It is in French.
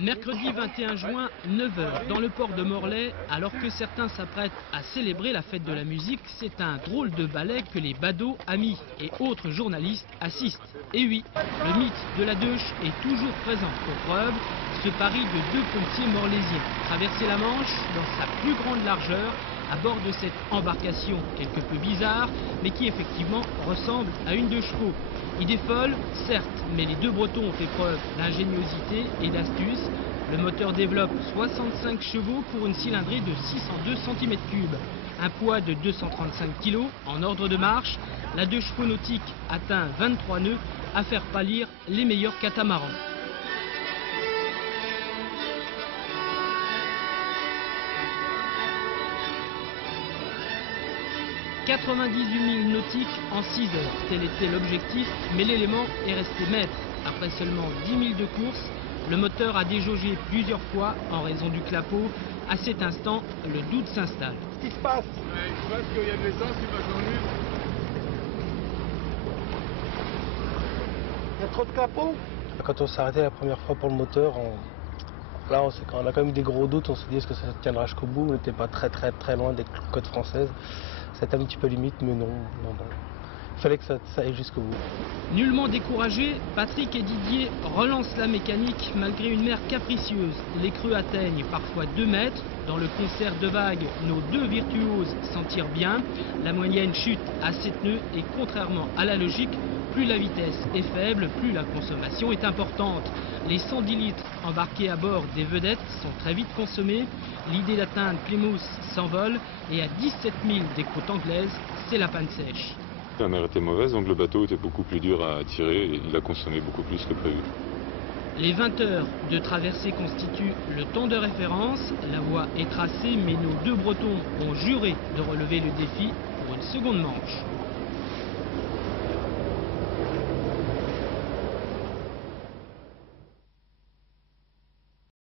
Mercredi 21 juin, 9 h, dans le port de Morlaix, alors que certains s'apprêtent à célébrer la fête de la musique, c'est un drôle de ballet que les badauds, amis et autres journalistes assistent. Et oui, le mythe de la Deuche est toujours présent. Pour preuve, ce pari de deux pompiers morlaisiens. Traverser la Manche dans sa plus grande largeur, à bord de cette embarcation quelque peu bizarre, mais qui effectivement ressemble à une 2 chevaux. Idée folle, certes, mais les deux Bretons ont fait preuve d'ingéniosité et d'astuce. Le moteur développe 65 chevaux pour une cylindrée de 602 cm3. Un poids de 235 kg. En ordre de marche, la 2 chevaux nautique atteint 23 nœuds à faire pâlir les meilleurs catamarans. 98 000 nautiques en 6 heures, tel était l'objectif, mais l'élément est resté maître. Après seulement 10 000 de course, le moteur a déjaugé plusieurs fois en raison du clapot. À cet instant, le doute s'installe. Qu'est-ce qui se passe? Il se passe qu'il y a de l'essence qui va conduire. Il y a trop de clapots? Quand on s'est arrêté la première fois pour le moteur, on a quand même des gros doutes. On s'est dit est-ce que ça tiendra jusqu'au bout? On n'était pas très loin des côtes françaises. C'était un petit peu limite, mais non. Il fallait que ça aille jusqu'au bout. Nullement découragés, Patrick et Didier relancent la mécanique malgré une mer capricieuse. Les creux atteignent parfois 2 mètres. Dans le concert de vagues, nos deux virtuoses s'en tirent bien. La moyenne chute à 7 nœuds et contrairement à la logique, plus la vitesse est faible, plus la consommation est importante. Les 110 litres embarqués à bord des vedettes sont très vite consommés. L'idée d'atteindre Plymouth s'envole et à 17 000 des côtes anglaises, c'est la panne sèche. La mer était mauvaise, donc le bateau était beaucoup plus dur à tirer et il a consommé beaucoup plus que prévu. Les 20 heures de traversée constituent le temps de référence. La voie est tracée, mais nos deux Bretons ont juré de relever le défi pour une seconde manche.